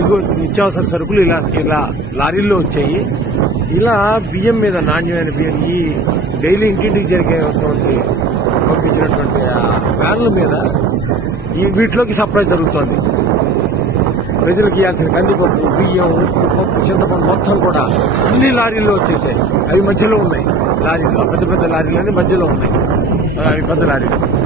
ఇగో ఇదిగో నిత్యావసర సరుకులు ఇలా ఇలా లారీల్లో వచ్చాయి. ఇలా బియ్యం మీద నాణ్యమైన బియ్యం ఈ డైలీ ఇంటింటికి జరిగేటువంటి పంపించినటువంటి ఆ వ్యాన్ల మీద ఈ వీటిలోకి సప్లై జరుగుతోంది. ప్రజలకు ఇవ్వాల్సిన కందిపప్పు బియ్యం ఉప్పు పప్పు చింతపండు మొత్తం కూడా అన్ని లారీల్లో వచ్చేసాయి. అవి మధ్యలో ఉన్నాయి. లారీలు పెద్ద పెద్ద లారీలు అన్ని మధ్యలో ఉన్నాయి. అవి పెద్ద లారీలు.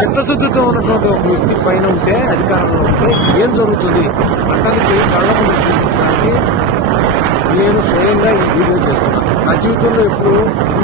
చిత్తశుద్ధితో ఉన్నటువంటి ఒక వ్యక్తి పైన ఉంటే అధికారంలో ఉంటే ఏం జరుగుతుంది? అతనికి కళ్ళ ముందు చూపించడానికి నేను స్వయంగా ఈ వీడియో చేస్తున్నాను నా జీవితంలో ఎప్పుడు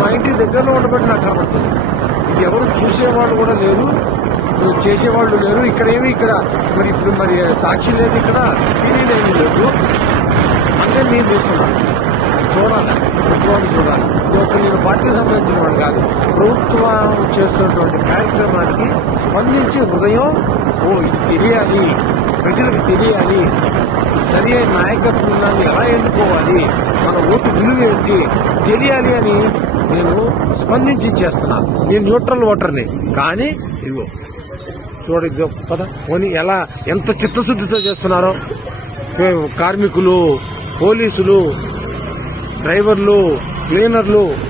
మా ఇంటి దగ్గరలో ఉండబట్టి నాకు కనబడుతుంది. ఇది ఎవరు చూసేవాళ్ళు కూడా లేరు చేసేవాళ్ళు లేరు. ఇక్కడ ఏమి ఇక్కడ? మరి ఇప్పుడు మరి సాక్షి లేదు ఇక్కడ తెలియదేమీ లేదు అంటే నేను చూస్తున్నాను అది చూడాలి ప్రభుత్వాన్ని చూడాలి ఇది ఒక నేను పార్టీకి సంబంధించిన వాడు కాదు. ప్రభుత్వం చేస్తున్నటువంటి కార్యక్రమానికి స్పందించి హృదయం ఓ ఇది తెలియాలి. ప్రజలకు తెలియాలి. సరి అయిన నాయకత్వాన్ని ఎలా ఎన్నుకోవాలి? మన ఓటు విలువ ఏంటి? తెలియాలి అని నేను స్పందించి చేస్తున్నాను. నేను న్యూట్రల్ ఓటర్ని. కానీ ఇదిగో చూడ పద. పోనీ ఎలా ఎంత చిత్తశుద్ధితో చేస్తున్నారో. కార్మికులు పోలీసులు డ్రైవర్లు క్లీనర్లు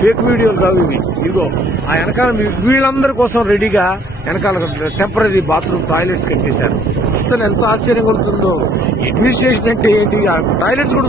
ఫేక్ వీడియోలు కావు ఇవి. ఇదిగో ఆ వెనకాల వీళ్ళందరి కోసం రెడీగా వెనకాల టెంపరీ బాత్రూమ్ టాయిలెట్స్ కట్టేశారు. అసలు ఎంత ఆశ్చర్యం కలుగుతుందో అడ్మినిస్ట్రేషన్ అంటే ఏంటి? ఆ టాయిలెట్స్ కూడా